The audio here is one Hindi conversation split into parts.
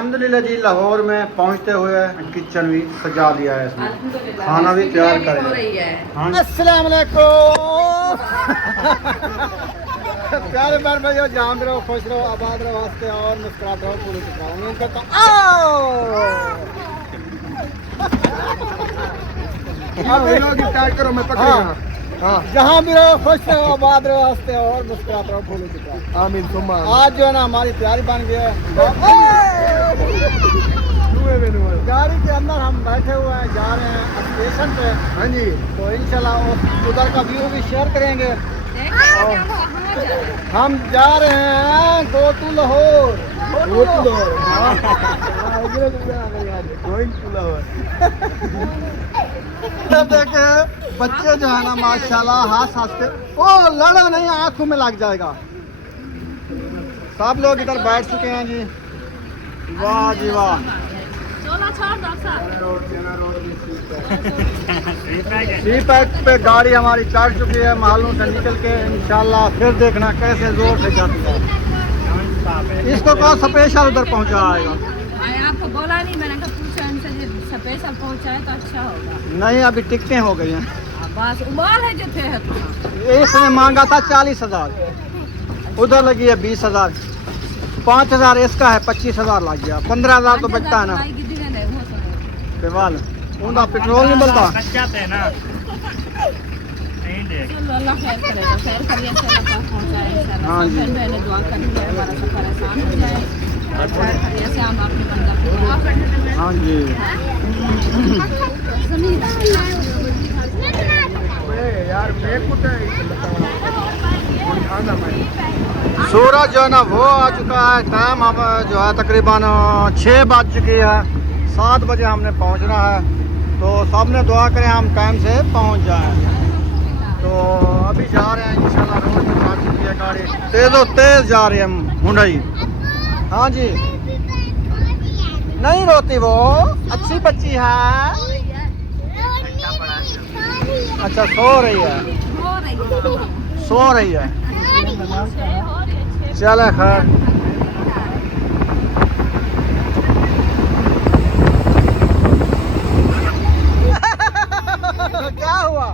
अल्हम्दुलिल्लाह जी, लाहौर में पहुंचते हुए किचन भी सजा दिया है, इसमें खाना भी तैयार कर दिया है। अस्सलाम वालेकुम प्यारे प्यारे भाइयों, जान रहो, खुश रहो, आबाद रहो, हंसते और मुस्कुराते रहो। पूरी उम्मीद करता हूँ करो, मैं पकड़ जहाँ भी रहो, खुश रहो, आबाद रहो, हंसते और मुस्कुराते रहो। फूलों की तरह आमीन। सुम्मा आज जो है ना हमारी तैयारी बन गई है। गाड़ी के अंदर हम बैठे हुए हैं, जा रहे हैं स्टेशन पे। हाँ जी, तो इंशाल्लाह उधर का व्यू भी शेयर करेंगे। हम जा रहे हैं गो टू लाहौर। देखे बच्चे जो है ना माशाल्लाह हंस हंस के, ओ लड़ा नहीं, आंखों में लग जाएगा। सब लोग इधर बैठ चुके हैं जी। वाह जी वाह। सी पैक पे गाड़ी हमारी चढ़ चुकी है, महलों से निकल के। इंशाल्लाह फिर देखना कैसे जोर से जाती है। इसको कहा स्पेशल उधर पहुंचाएगा। आपको बोला नहीं, मैंने कहा पूछा इनसे, स्पेशल पहुंचाए तो अच्छा होगा। नहीं, अभी टिकटें हो गई हैं। बस उबाल है जो थे। इसने मांगा था 40,000, उधर लगी है 20,000, 5,000 इसका है, 25,000 लग गया। 15,000 तो बचता है ना केवल। उनका पेट्रोल नहीं मिलता। अल्लाह खैर करेगा, खैर करिए, अल्लाह पाक पहुंचाए इंशाल्लाह। हाँ जी। मैंने दुआ करनी है हमारा सफर आसान हो जाए और खैर करिए से हम अपनी मंजिल। हाँ जी। सूरज जो है ना वो आ चुका है। टाइम हम जो है तकरीबन 6 बज चुकी है। 7 बजे हमने पहुंचना है, तो सब ने दुआ करें हम टाइम से पहुंच जाएं। तो अभी जा रहे हैं इंशाल्लाह। रोड पे चढ़ चुकी है गाड़ी, तेज़ो तेज़ जा रही है हुंडई। हाँ जी, नहीं रोती वो, अच्छी बच्ची है। अच्छा, सो रही है, सो रही है। चले खैर। क्या हुआ?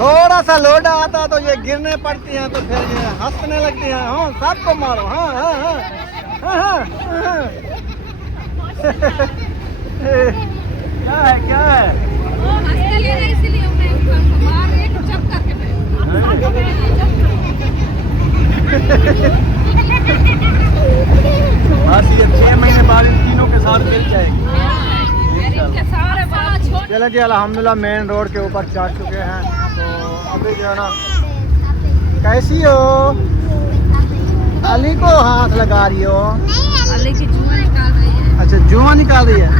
थोड़ा सा लोड आता तो ये गिरने पड़ती हैं, तो फिर ये हंसने लगती हैं। हाँ, सबको मारो। हाँ हाँ हाँ हाँ हाँ। क्या है, क्या है? हाँ, ये 6 महीने बाद इन तीनों के साथ मिल जाएगी। चले जी, अल्हम्दुलिल्लाह मेन रोड के ऊपर चढ़ चुके हैं। तो अभी जो है ना, कैसी हो? अली को हाथ लगा रही हो? अली की जुआ निकाल रही है। अच्छा, जुआ निकाल रही है।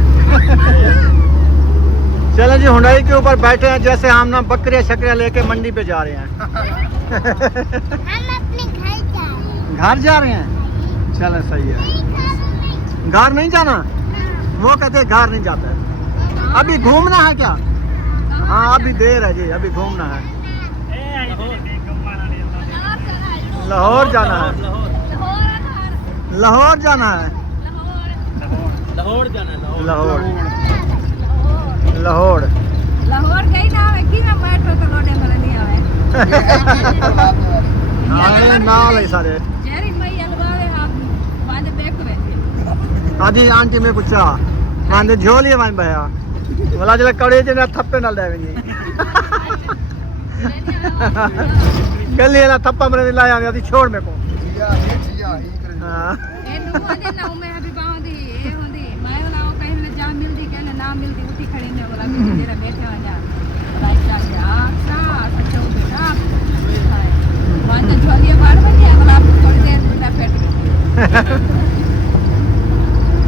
चले जी, हुंडई के ऊपर बैठे हैं जैसे हम ना बकरियां शकरियां लेके मंडी पे जा रहे हैं। घर जा रहे हैं? चले, सही है। घर नहीं जाना? वो कहते हैं घर नहीं जाता है। अभी घूमना है क्या? हाँ, अभी देर है जी, अभी घूमना है। लाहौर जाना है। लाहौर जाना है। लाहौर जाना है। लाहौर लाहौर लाहौर गई ना है कि मैं मेट्रो तो लोडे मरे नहीं आवे। आए नाल है सारे। जेरी मई अलवावे आप बांधे देख रहे। आजी आंटी में कुछ बांधे झोली मान भया बोला जला कड़े जे थप्पे न देवेंगे। गली ना थप्पा मरे लाया आती छोड़ मेरे को। हां, ए नुआ दे ना मैं अभी बांधी ए होंदी मैं ना कहीं ले जा मिलदी कहने ना मिलदी उठी खड़ी ने बोला कि तेरा बैठे आ जा लाइट आ जा सा अच्छा बेटा बांधे झोलिए बाड़ बनी अगला थोड़ी देर में फेंक।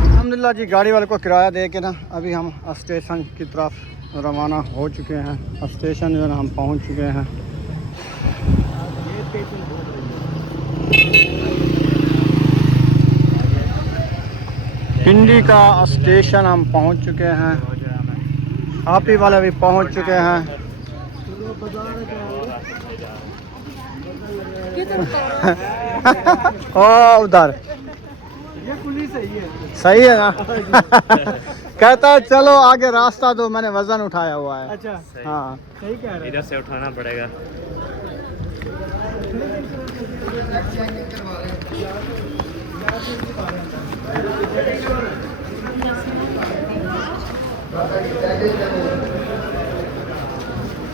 अल्हम्दुलिल्लाह जी, गाड़ी वाले को किराया दे के ना अभी हम स्टेशन की तरफ रवाना हो चुके हैं। स्टेशन जो है ना हम पहुंच चुके हैं। पिंडी का स्टेशन हम पहुंच चुके हैं। हापी वाले भी पहुंच चुके हैं। ओ उधर ये पुलिस सही है। सही है ना। कहता है चलो आगे रास्ता दो, मैंने वजन उठाया हुआ है। अच्छा हाँ सही कह रहे हैं। इधर से उठाना पड़ेगा।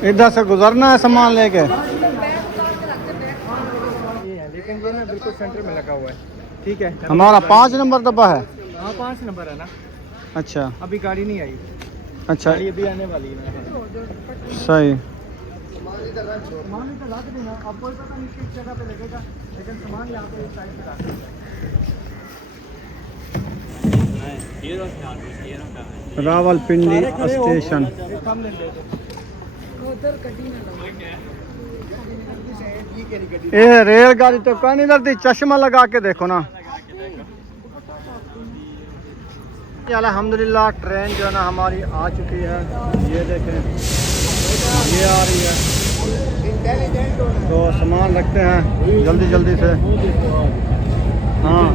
इधर से गुजरना है सामान लेके। ये है, लेकिन ये ना बिल्कुल सेंटर में लगा हुआ है। ठीक है, हमारा 5 नंबर डब्बा है। हाँ 5 नंबर है ना। अच्छा अभी गाड़ी नहीं आई, अच्छा गाड़ी अभी आने वाली है। सही। सामान तो ला के देना, आपको पता नहीं किस जगह पे लगेगा, लेकिन सामान यहाँ पे इस साइड पे रख देना। रावलपिंडी स्टेशन। ये रेलगाड़ी तो कहीं नहीं लगती, चश्मा लगा के देखो ना। अल्हम्दुलिल्लाह ट्रेन जो है ना हमारी आ चुकी है। ये देखें, ये आ रही है। तो सामान रखते हैं जल्दी जल्दी से। हाँ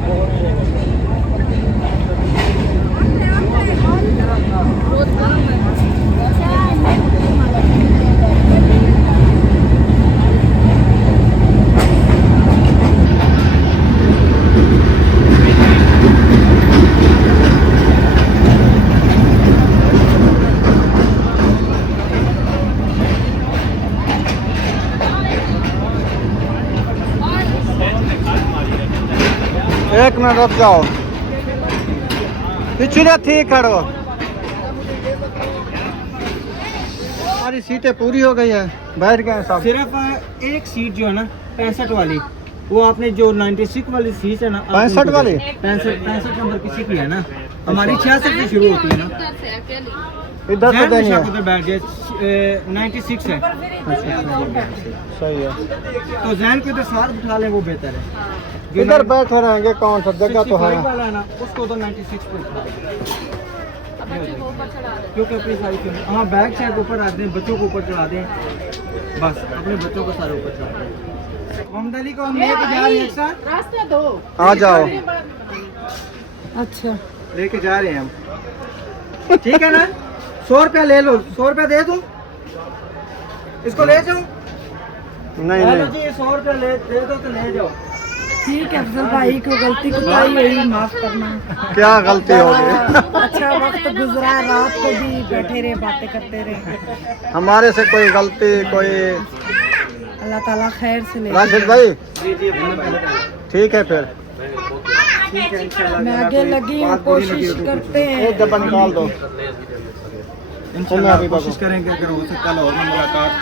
एक मिनट रुक जाओ, पिछले ठीक खड़ो। हमारी सीटें पूरी हो गई है, बैठ गए सब। सिर्फ एक सीट जो है ना 65 वाली, वो आपने जो 96 वाली सीट है ना, 65 वाली 65 नंबर की सीट है ना, हमारी 66 से शुरू होती है ना। इधर से देनी है। उधर बैठ जाए, 96 है। सही है, तो जैन को इधर साथ बिठा लें, वो बेहतर है। जो इधर बैठे रहेंगे कौन सा जगह तो है। 65 वाला है ना, उसको तो 96 पे बिठा दें। क्योंकि अपनी सारी फैमिली, हाँ बैग चेक ऊपर रख दें, बच्चों को ऊपर चढ़ा दें, बस अपने बच्चों को सारे ऊपर चढ़ा दें। मोहम्मद अली को हम लेके जा रहे हैं एक साथ, रास्ते दो। आ जाओ। अच्छा लेके जा रहे हैं हम, ठीक है ना। 100 रुपया ले लो, 100 रुपया दे दो, इसको ले जाओ। नहीं हेलो नहीं, जी, 100 रुपया ले दे दो तो ले जाओ। ठीक है अफजल भाई को गलती कोताही हुई, माफ करना। क्या गलती होगी। अच्छा वक्त गुजरा, रात को भी बैठे रहे, बातें करते रहे। हमारे से कोई गलती कोई। अल्लाह ताला खैर से ले। राशिद भाई जी जी ठीक है फिर, ठीक है, इंशाल्लाह मैं आगे लगी हूँ, कोशिश करते हैं। एक डब्बा निकाल दो। इंशाल्लाह कोशिश करेंगे, अगर हो सकता लाहौर में मुलाकात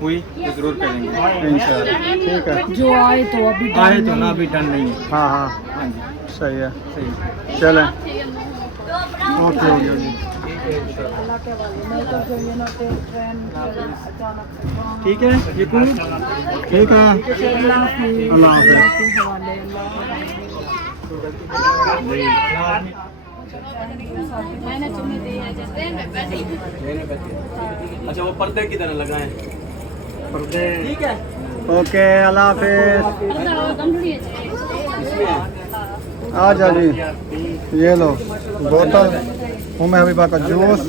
हुई तो जरूर करेंगे इंशाल्लाह। ठीक है, जो आए तो अभी आए तो ना भी डन नहीं है। हाँ हाँ हाँ जी सही है। सही है। चलें, ओके जी। अल्लाह के हवाले। नहीं तो जो ये ना ट्रेन अचानक से ठीक है, ये कौन? ठीक है। अल्लाह हाफिज़। अल्लाह हाफिज़। अल्लाह के हवाले। मैंने चुनी दी है जैसे मैं बैठी। अच्छा वो पर्दे की तरह लगाए पर्दे, ठीक है। ओके अल्लाह हाफिज़। आ जा जी, ये लो बोतल, उम्मे हबीबा का जूस,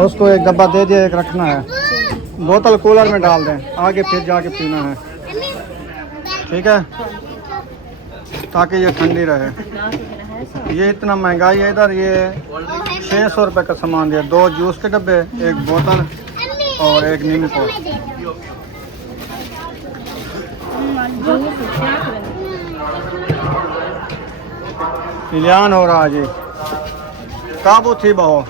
उसको एक डब्बा दे दिए, एक रखना है। बोतल कूलर में डाल दें, आगे फिर जाके पीना है, ठीक है, ताकि ये ठंडी रहे। ये इतना महंगाई है इधर, ये 600 रुपये का सामान दिया, 2 जूस के डब्बे, एक बोतल और एक नींबू। इलियान हो रहा जी, काबू थी बहु,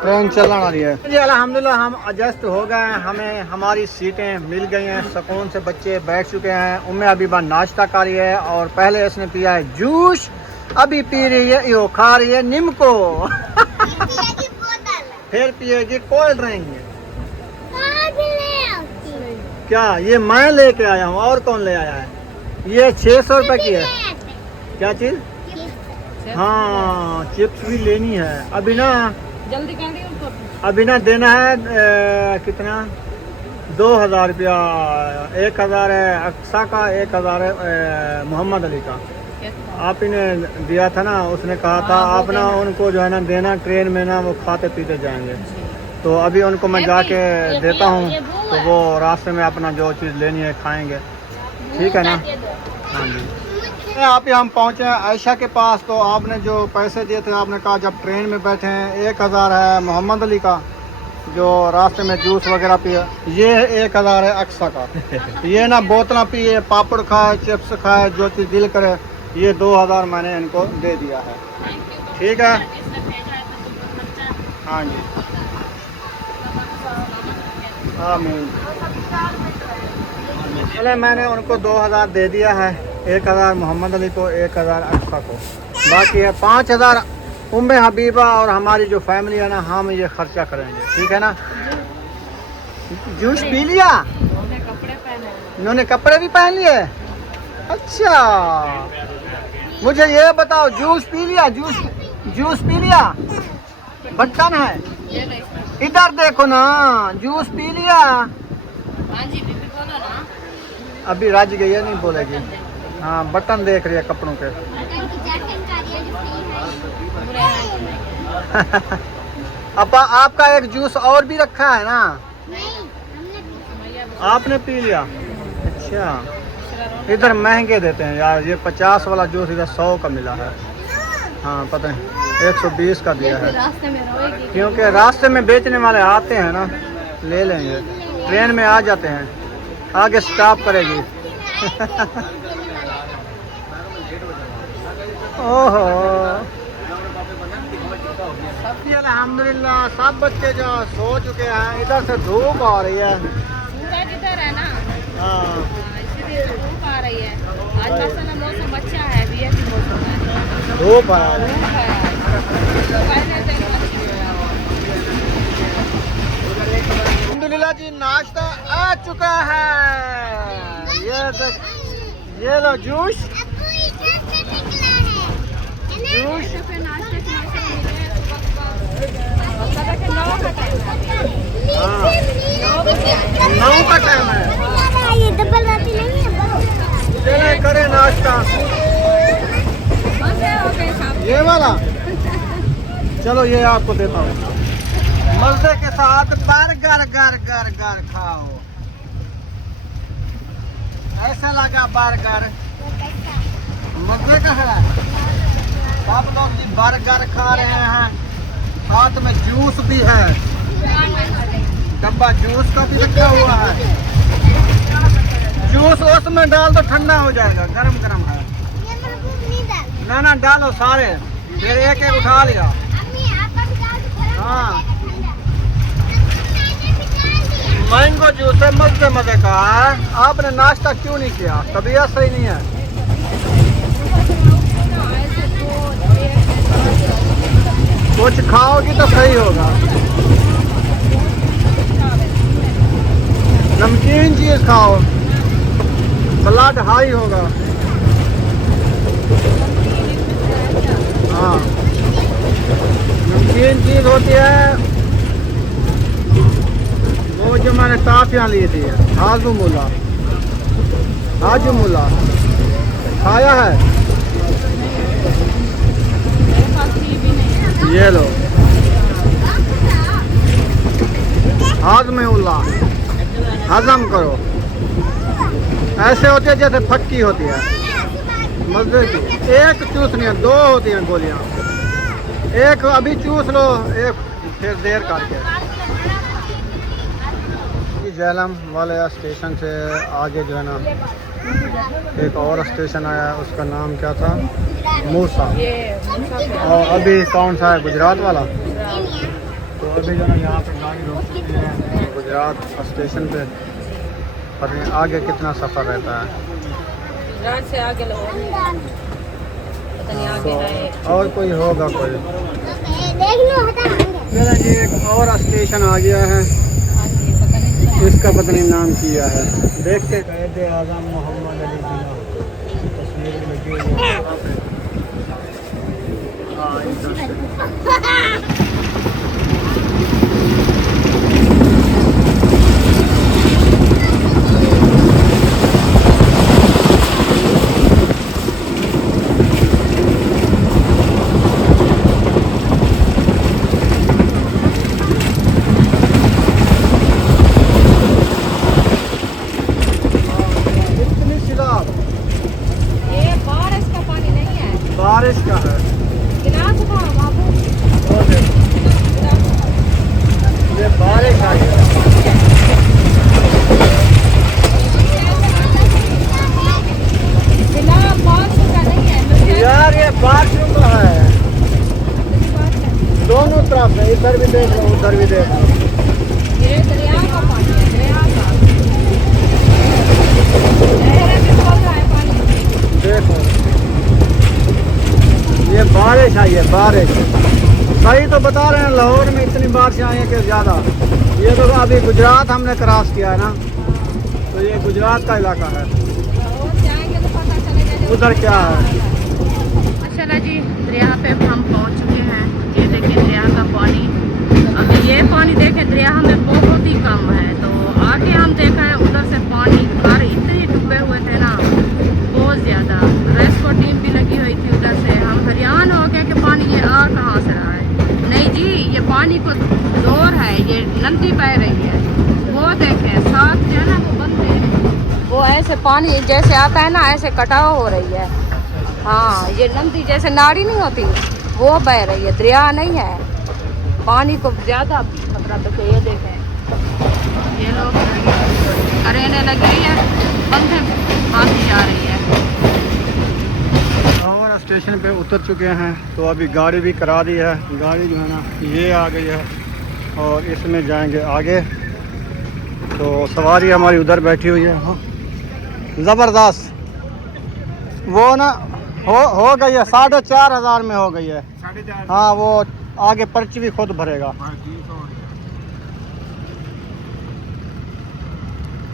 ट्रेन चलने वाली है जी। अल्हम्दुलिल्लाह हम एडजस्ट हो गए हैं, हमें हमारी सीटें मिल गई हैं, सुकून से बच्चे बैठ चुके हैं। उम्मे हबीबा नाश्ता कर रही है और पहले इसने पिया है जूस, अभी पी रही है, यो खा रही है नीमको। फिर पिएगी कोल्ड ड्रिंक। क्या ये मैं लेके आया हूँ, और कौन ले आया है? ये 600 रुपये की है। क्या चीज़? हाँ चिप्स भी लेनी है अभी ना, जल्दी कर रही हूँ उनको। अभी ना देना है कितना 2000 रुपया। 1000 है अक्सा का, 1000 है मोहम्मद अली का। आप इन्हें दिया था ना, उसने कहा था हाँ, आप ना उनको जो है ना देना, ट्रेन में ना वो खाते पीते जाएंगे। तो अभी उनको मैं जाके देता हूँ, तो वो रास्ते में अपना जो चीज़ लेनी है खाएंगे, ठीक है ना। हाँ जी, आप हम पहुँचे हैं आयशा के पास। तो आपने जो पैसे दिए थे, आपने कहा जब ट्रेन में बैठे हैं 1000 है मोहम्मद अली का, जो रास्ते में जूस वगैरह पिए, ये 1000 है अक्सा का। ये ना बोतल पिए, पापड़ खाए, चिप्स खाए, जो चीज़ दिल करे, ये 2000 मैंने इनको दे दिया है, ठीक है। हाँ जी, आमीन। चले, मैंने उनको 2000 दे दिया है, 1000 मोहम्मद अली को, 1000 अक्सा को, बाकी है 5000 उम्मे हबीबा और हमारी जो फैमिली है ना, हम ये खर्चा करेंगे, ठीक है ना। जूस पी लिया, इन्होंने कपड़े भी पहन लिए। अच्छा, मुझे ये बताओ, जूस पी लिया? जूस पी लिया? बर्तन है इधर देखो ना, जूस पी लिया? अभी राज गई है, नहीं बोलेगी। हाँ, बटन देख रही है कपड़ों के। अपा, आपका एक जूस और भी रखा है ना? आपने पी लिया? अच्छा, इधर महंगे देते हैं यार, ये 50 वाला जूस इधर 100 का मिला है। हाँ, पता नहीं 120 का दिया है, क्योंकि रास्ते में बेचने वाले आते हैं ना, ले लेंगे। ट्रेन में आ जाते हैं, आगे स्टॉप करेगी। ओहो, अल्हम्दुलिल्लाह सब बच्चे जो सो चुके हैं। इधर से धूप आ रही है, सूरज इधर है ना, हाँ इसीलिए धूप आ रही है। आज मौसम मौसम अच्छा है, भी है मौसम है, धूप आ रही है। धूप है। तो पहले दिन अच्छी है। अल्हम्दुलिल्लाह जी, नाश्ता आ चुका है। ये लो जूस, जूस। हाँ, 9 का टाइम है। चले करें नाश्ता, ये वाला। चलो, ये आपको देता हूँ, मजे के साथ बर्गर गर खाओ। ऐसा लगा बर्गर, मजे का है। सब लोग जी बर्गर खा रहे हैं, साथ में जूस भी है, डब्बा जूस का भी रखा हुआ है। जूस उसमें डाल दो, ठंडा हो जाएगा, गरम गरम है। ना डालो सारे, फिर एक एक उठा लिया। हाँ, मैंगो जूस है, मजे का है। आपने नाश्ता क्यों नहीं किया? तबीयत सही नहीं है? कुछ खाओगी तो सही होगा। नमकीन चीज खाओ, ब्लड हाई होगा। हाँ, नमकीन चीज होती है वो जो मैंने टाफियाँ ली थी, हाजमुला खाया है? ये लो, हाजमुला, हजम करो। ऐसे होती है जैसे फक्की होती है, मजे की। एक चूसनी है, 2 होती हैं गोलियां, एक अभी चूस लो, एक फिर देर करके। झेलम वाले स्टेशन से आगे जो है ना, एक और स्टेशन आया, उसका नाम क्या था? मूसा। और अभी कौन सा है? गुजरात वाला। तो अभी जो है यहाँ पे गाड़ी रोकती है गुजरात स्टेशन पे। पता नहीं आगे कितना सफ़र रहता है। गुजरात से आगे लो, पता नहीं आगे है। और कोई होगा कोई। मेरा जी एक और स्टेशन आ गया है, इसका पता नहीं नाम किया है। देखते कायदे आज़म मोहम्मद अली जिन्ना तस्वीर लगी हुई है। हाँ, बारिश का है। गिलास उठाओ बाबू। वो देखो, ये बारिश आई है। बिना बाथरूम का नहीं है यार ये बाथरूम का है, दोनों तरफ है, इधर भी देख लो उधर भी देख लो। ये दरिया का पानी है, दरिया का लहरें भी बोल रहा है पानी। देखो ये बारिश आई है, बारिश। सही तो बता रहे हैं, लाहौर में इतनी बारिश आई है कि ज़्यादा। ये तो अभी गुजरात हमने क्रॉस किया है ना, तो ये गुजरात का इलाका है। और जाएंगे तो पता चलेगा उधर क्या है। माशाल्लाह जी, दरिया पे हम पहुंच चुके हैं। ये देखिए दरिया का पानी, अभी ये पानी देखे दरिया में बहुत ही कम है। तो आगे हम देखा है उधर से पानी, घर इतने ही डूबे हुए थे ना, बहुत ज़्यादा। रेस्क्यू टीम भी लगी हुई थी उधर से। हम हैरान हो गए कि पानी ये आ कहाँ से रहा है। नहीं जी, ये पानी को जोर है, ये नदी बह रही है। वो देखें साथ जो है ना वो बंदे, वो ऐसे पानी जैसे आता है ना, ऐसे कटाव हो रही है। हाँ, ये नदी जैसे नाड़ी नहीं होती, वो बह रही है, दरिया नहीं है। पानी को ज़्यादा मतलब तो ये देखें, ये लोग करेने लगी है, बंदे आती जा रही है। और स्टेशन पे उतर चुके हैं, तो अभी गाड़ी भी करा दी है। गाड़ी जो है ना ये आ गई है और इसमें जाएंगे आगे। तो सवारी हमारी उधर बैठी हुई है। हाँ ज़बरदस्त, वो ना हो गई है, 4,500 में हो गई है। हाँ वो आगे पर्ची भी खुद भरेगा।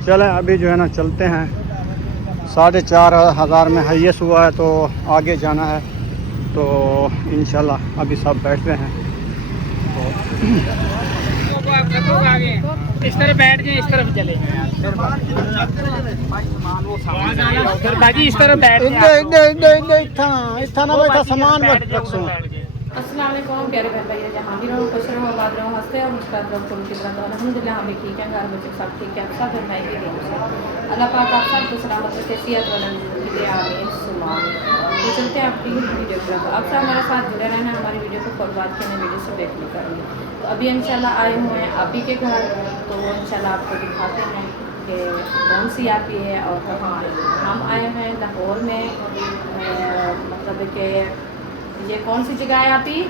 चलें अभी जो है ना चलते हैं, 4,500 में हाईएस्ट हुआ है, तो आगे जाना है। तो इंशाल्लाह अभी सब बैठते हैं। इस तरफ बैठ जाए, इस तरफ चले बाजी, इस तरफ बैठ सामान रखो। अस्सलाम वालेकुम प्यारे बहन भाई, जहाँ भी रहो खुश रहो, आबाद रहो, हंसते रहो, मुस्कुराते रहो, फूल की तरह। अल्हम्दुलिल्लाह हम भी ठीक हैं, घर बच्चे सब ठीक है, सब भाई भी ठीक है। अल्लाह पाक आप सबको सलामत रखे, सेहत वाला ज़िंदगी दे, आमीन सुमा। तो चलते हैं अपनी वीडियो की तरफ। आप सब हमारे साथ जुड़े रहना, हमारी वीडियो को फॉलो करने, वीडियो से देखने करेंगे। तो अभी इंशाल्लाह आए हुए हैं आप ही के घर, तो इंशाल्लाह आपको दिखाते हैं कि कौन सी आप ही है और कहाँ आए। हम आए हैं लाहौर में, मतलब कि ये कौन सी जगह है आप ही?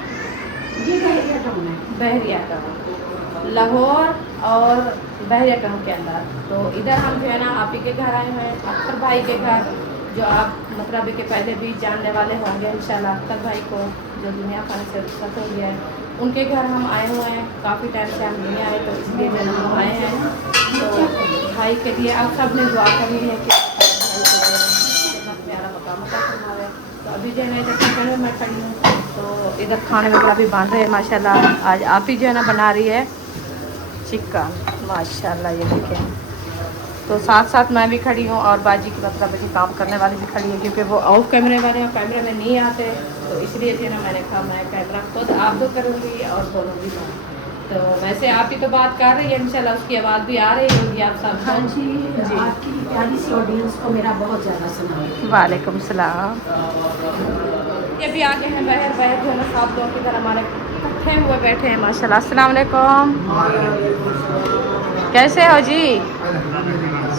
जी बहरिया टाउन, लाहौर और बहरिया टाउन के अंदर। तो इधर हम जो है ना आप ही के घर आए हुए हैं, अख्तर भाई के घर, जो आप मतलब के पहले भी जानने वाले होंगे इंशाल्लाह। अख्तर भाई को जो दुनिया खाने से रुखसत हो गया है, उनके घर हम आए हुए हैं। काफ़ी टाइम से हम नहीं आए, तो इसलिए जो हम आए हैं। तो भाई के लिए आप सब ने दुआ करनी है कि प्यारा मकाम फरमावे। तो अभी जो है ना इधर किचन में मैं खड़ी हूँ, तो इधर खाने वगैरह भी बन रहे हैं माशाल्लाह। आज आप ही जो है ना बना रही है चिकन माशाल्लाह, ये देखें। तो साथ साथ मैं भी खड़ी हूँ और बाजी की मतलब कि काम करने वाली भी खड़ी है, क्योंकि वो ऑफ कैमरे वाले हैं, कैमरे में नहीं आते। तो इसलिए जो है ना मैंने कहा मैं कैमरा खुद आप तो करूँगी और बोलूँगी मैं। तो वैसे आप ही तो बात कर रही है, इंशाल्लाह उसकी आवाज़ भी आ रही होगी आप सब। हाँ जी, आपकी प्यारी सी ऑडियंस को मेरा बहुत ज़्यादा सलाम। वालेकुम सलाम। ये भी आगे हैं बहर जो है ना, साथ दोनों की तरह हमारे इकट्ठे हुए बैठे हैं माशाल्लाह। अस्सलाम वालेकुम, कैसे हो जी?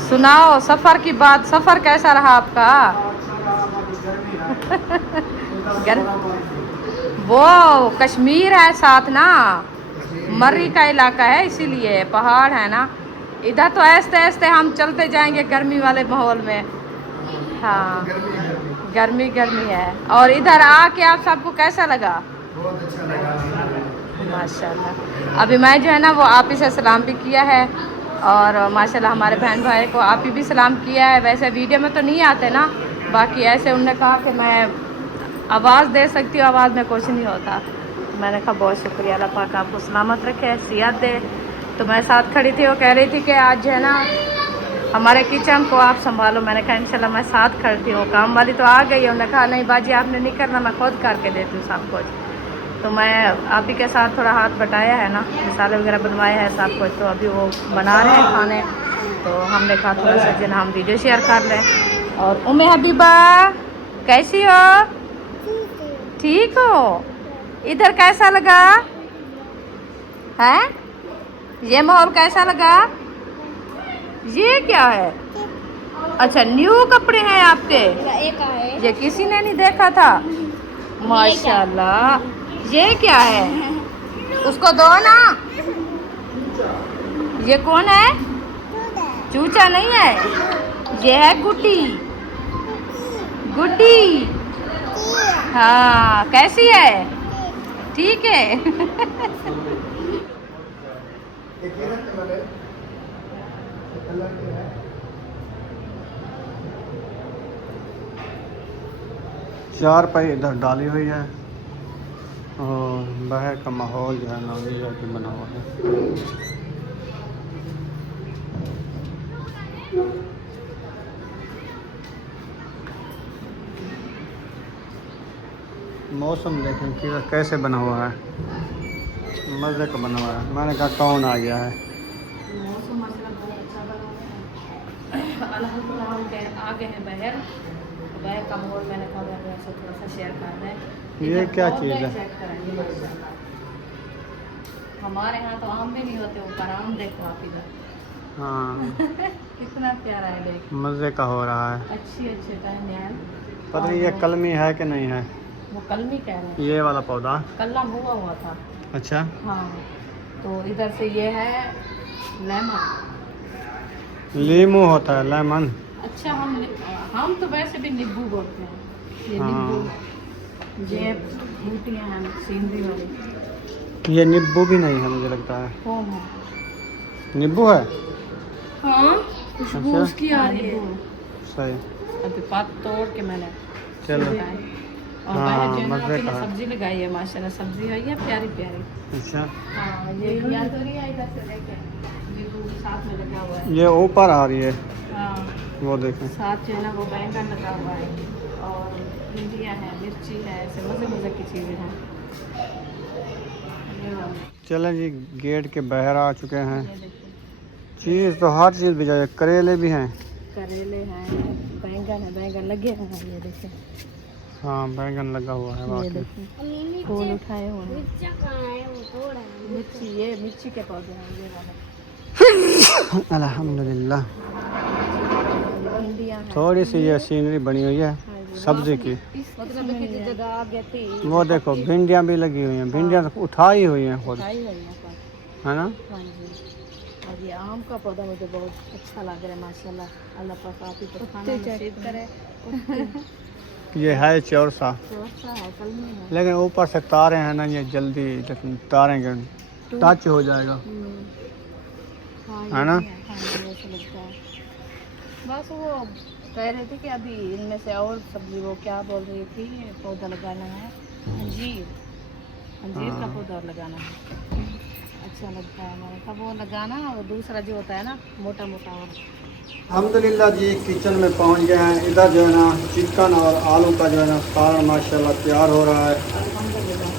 सुनाओ सफ़र की बात, सफ़र कैसा रहा आपका? वो कश्मीर है साथ ना, मर्री का इलाका है, इसीलिए पहाड़ है ना इधर। तो ऐसे ऐसे हम चलते जाएंगे गर्मी वाले माहौल में। हाँ गर्मी है। और इधर आके आप सबको कैसा लगा? बहुत अच्छा लगा माशाल्लाह। अभी मैं जो है ना वो आप ही से सलाम भी किया है, और माशाल्लाह हमारे बहन भाई को आप ही भी सलाम किया है। वैसे वीडियो में तो नहीं आते ना, बाकी ऐसे उन्होंने कहा कि मैं आवाज़ दे सकती हूँ, आवाज़ में कुछ नहीं होता। मैंने कहा बहुत शुक्रिया, अल्लाह पाक आपको सलामत रखे, सेहत दे। तो मैं साथ खड़ी थी, वो कह रही थी कि आज जो है ना हमारे किचन को आप संभालो। मैंने कहा इंशाल्लाह मैं साथ खड़ी हूँ। काम वाली तो आ गई है, उन्होंने कहा नहीं बाजी आपने नहीं करना, मैं खुद करके देती हूँ सब कुछ। तो मैं आप ही के साथ थोड़ा हाथ बटाया है ना, मसाले वगैरह बनवाए हैं सब कुछ। तो अभी वो बना रहे हैं खाने, तो हमने कहा थोड़ा सा जो हम वीडियो शेयर कर लें। और उम्मे हबीबा कैसी हो? ठीक हो? इधर कैसा लगा है? ये माहौल कैसा लगा? ये क्या है? अच्छा, न्यू कपड़े हैं आपके? ये किसी ने नहीं देखा था। माशाल्लाह। ये क्या है? उसको दो ना। ये कौन है? चूचा नहीं है, ये है गुड्डी। गुड्डी हाँ, कैसी है? ठीक है। चार पाई इधर डाली हुई है और बाहर का माहौल जो है ना ये बना हुआ है। मौसम देखें कि कैसे बना हुआ है, मज़े का बना हुआ है। मैंने कहा कौन आ गया है। मौसम मतलब बहुत अच्छा बना हुआ है। अल्हम्दुलिल्लाह हम आ गए हैं बाहर। बाहर का माहौल मैंने कहा से थोड़ा सा शेयर करना है। ये क्या चीज़ है? चेक करेंगे। हमारे यहाँ तो आम भी नहीं होते, ऊपर आम देखो आप इधर। हाँ कितना प्यारा है, देख मज़े का हो रहा है। अच्छे टाइम यार। पता नहीं ये कलमी है कि नहीं है। वो कलमी कह रहे हैं, ये वाला पौधा कलम हुआ था। अच्छा हाँ, तो इधर से ये है लेमन। लीमू होता है लेमन। अच्छा, हम तो वैसे भी नींबू बोलते हैं। ये हाँ। नींबू, ये बूटियाँ हैं सीनरी वाली। ये नींबू भी नहीं है मुझे लगता है। कौन है? नींबू है। हाँ, खुशबू अच्छा। उसकी आ रही है। सही। अभी पात तोड़ के मैंने चलो लगाए। और हाँ, बाहर जो है ना मज़े अकेले का है। सब्जी लगाई है, माशाल्लाह सब्जी है ये प्यारी प्यारी। अच्छा हाँ, ये या तो नहीं है, इधर से देखे ये तो साथ में लगा हुआ है। ये ऊपर आ रही है, हाँ, वो देखें। साथ जो है ना वो बैंगन लगा हुआ है और भिंडियाँ हैं, मिर्ची है, ऐसे मज़े की चीज़ें हैं। ये वाला, चलें जी, गेट के बाहर आ चुके हैं। ये देखिए, चीज़ तो हर चीज़ भी जाए, करेले भी हैं। करेले हैं, बैंगन है, बैंगन लगे हैं। ये देखिए, हाँ बैंगन लगा हुआ है ये वाकई। देखिए फूल उठाए हुए हैं। मिर्ची, ये मिर्ची के पौधे हैं, ये वाले। अल्हम्दुलिल्लाह। भिंडियाँ हैं। थोड़ी सी ये सीनरी बनी हुई है सब्जी की। मतलब कितनी जगह आ गई थी। वो देखो भिंडियाँ भी लगी हुई हैं। भिंडियाँ तो उठाई हुई हैं खुद, उठाई हुई है पर। है ना। हाँ जी। और ये आम का पौधा मुझे बहुत अच्छा लग रहा है, माशाल्लाह। अल्लाह पाक आप ही को खाना नसीब करे। ये है चौरसा, अच्छा है, कलमी है। लेकिन ऊपर से तारे हैं ना, ये जल्दी तारेंगे टच हो जाएगा, हाँ, है ना। हाँ, ये ऐसा लगता है। बस वो कह रहे थे कि अभी इनमें से और सब्जी, वो क्या बोल रही थी, पौधा लगाना है अंजीर। अंजीर का हाँ। पौधा लगाना है, अच्छा लगता है। मैंने कहा वो लगाना, और दूसरा जो होता है ना मोटा मोटा वाला। अल्हम्दुलिल्लाह जी, किचन में पहुंच गए हैं। इधर जो है ना चिकन और आलू का जो है ना सालन माशाल्लाह तैयार हो रहा है। अल्हम्दुलिल्लाह।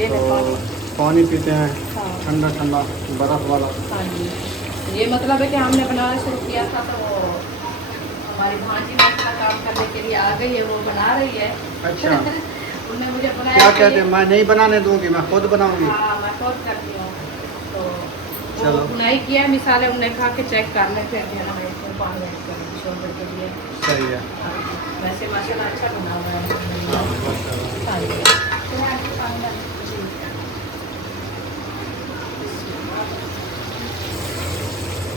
ये तो है पानी। पानी पीते हैं हाँ। ठंडा ठंडा बर्फ़ वाला। हाँ जी, ये मतलब है कि हमने बनाना शुरू किया था, तो वो हमारी भांजी ने अपना काम करने के लिए आ गई है, वो बना रही है। अच्छा उन्होंने मुझे बनाया क्या कि- कहते हैं, मैं नहीं बनाने दूंगी, मैं खुद बनाऊंगी। हाँ, मैं खुद करती हूँ। तो वो चलो। बुनाई किया, मिसालें उन्हें खा के चेक कर लेते हैं, है ना, मैं इसमें पानी ऐड करूँगी शोरबे के लिए। सही है। वैसे माशाल्लाह अच्छा बना हुआ है। हाँ, माशाल्लाह। हाँ जी।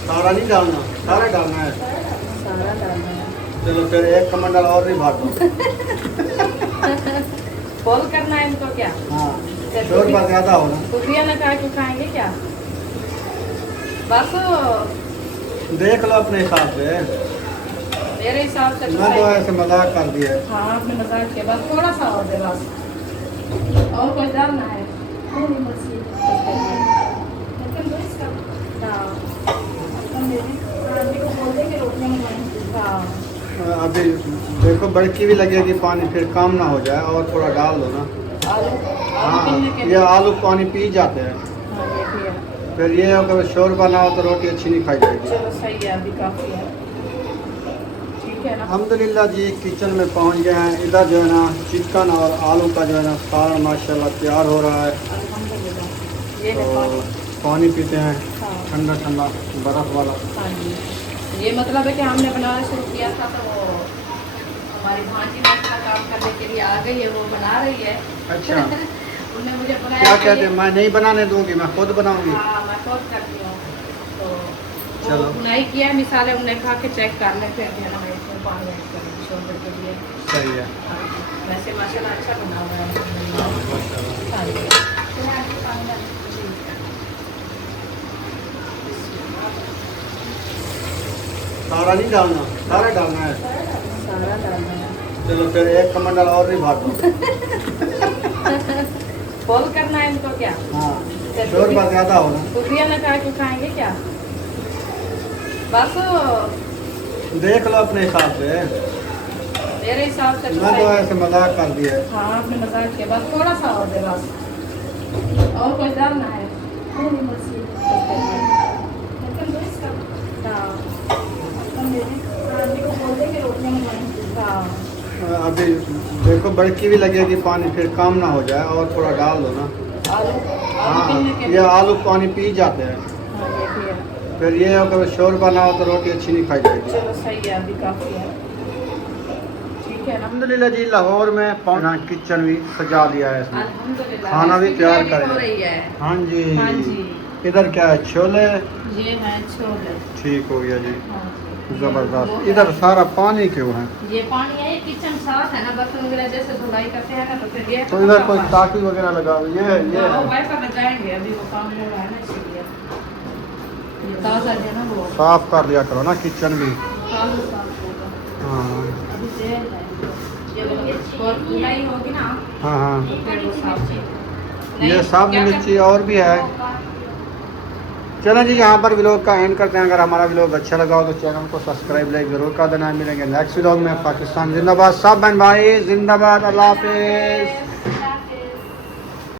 सारा नहीं डालना, सारा डालना है। सारा डालना है। चलो फिर एक कमंडल और नहीं भाग दो। फॉल करना है इनको क्या? हाँ शोरबा ज़्यादा हो ना। कुकरिया ना खा के खाएंगे क्या? बस देख लो अपने हिसाब से, मेरे हिसाब से तो मैं तो है। ऐसे मजाक कर दिया। हाँ, आपने मजाक किया, बस थोड़ा सा और दे बस। और कुछ डालना है? हाँ, अभी देखो बड़की भी लगेगी पानी, फिर काम ना हो जाए, और थोड़ा डाल दो ना। आलू हाँ पीने के ये लिए। आलू पानी पी जाते हैं। हाँ, ये भी है। फिर ये अगर शोरबा ना हो तो रोटी अच्छी नहीं खाई जाएगी। चलो सही है, अभी काफ़ी है। ठीक है ना। अल्हम्दुलिल्लाह जी किचन में पहुंच गए हैं। इधर जो है ना चिकन और आलू का जो है ना सालन माशाल्लाह तैयार हो रहा है। अल्हम्दुलिल्लाह। ये तो ले पानी। पानी पीते हैं हाँ। ठंडा ठंडा बर्फ़ वाला। हाँ जी। ये मतलब है कि हमने बनाना शुरू किया था तो वो हमारी भांजी ने अच्छा काम करने के लिए आ गई है, वो बना रही है। अच्छा उन्होंने मुझे बनाया क्या कि- कहते हैं, मैं नहीं बनाने दूंगी, मैं खुद बनाऊंगी। हाँ मैं खुद करती हूँ। तो चलो। वो बुनाई किया है, मिसालें उन्होंने खा के चेक कर ले, फिर जो है ना मैं इसमें पानी ऐड करूँगी शोरबे के लिए। सही है। हाँ जी। वैसे माशाल्लाह अच्छा बना हुआ है। हाँ, माशाल्लाह। हाँ जी। सारा नहीं डालना, सारा डालना है। सारा डालना है। चलो फिर एक कमंडल और भी भाग दो। बोल करना है इनको क्या? हाँ शोरबा ज़्यादा हो ना। कुटिया में काय को खाएंगे क्या? बस देख लो अपने हिसाब से। मेरे हिसाब से मैं तो ऐसे मजाक कर दिया है। हाँ आपने मजाक किया, बस थोड़ा सा और दे बस। और कुछ डालना है? हाँ। हाँ। अभी देखो बड़की भी लगेगी पानी, फिर काम ना हो जाए, और थोड़ा डाल दो ना। आलू हाँ कितने के? ये आलू पानी पी जाते हैं। हाँ ये भी है। फिर ये अगर शोरबा ना हो तो रोटी अच्छी नहीं खाई जाएगी। चलो सही है, अभी काफी है। ठीक है ना। अल्हम्दुलिल्लाह जी लाहौर में पहुंचा, किचन भी सजा दिया है इसमें। अल्हम्दुलिल्लाह। खाना भी इसकी तैयार बिरयानी कर हो रही है। हाँ जी। हाँ जी। इधर क्या है, छोले। ये है छोले। ठीक हो गया जी, हाँ जी। जबरदस्त। इधर सारा पानी क्यों है? ये पानी है, ये किचन साफ है ना, बर्तन वगैरह जैसे धुलाई करते हैं ना, तो फिर ये तो इधर कोई टाकी वगैरह लगा हुई है, ये वो है। वाइपर लगाएंगे, अभी वो काम हो रहा है ना इसलिए। ये ताज़ा है ना वो। साफ कर लिया करो ना किचन भी। ताज़ा साफ होगा। हाँ अभी तेल है। ये बहुत धुलाई होगी ना, हाँ हाँ। तो फिर वो साफ नहीं, ये सब क्या मिर्ची करते- और भी है। चलो जी यहाँ पर व्लॉग का एंड करते हैं। अगर हमारा व्लॉग अच्छा लगा हो तो चैनल को सब्सक्राइब लाइक जरूर कर देना। मिलेंगे नेक्स्ट व्लॉग में। पाकिस्तान जिंदाबाद, सब बहन भाई जिंदाबाद। अल्लाह हाफिज़।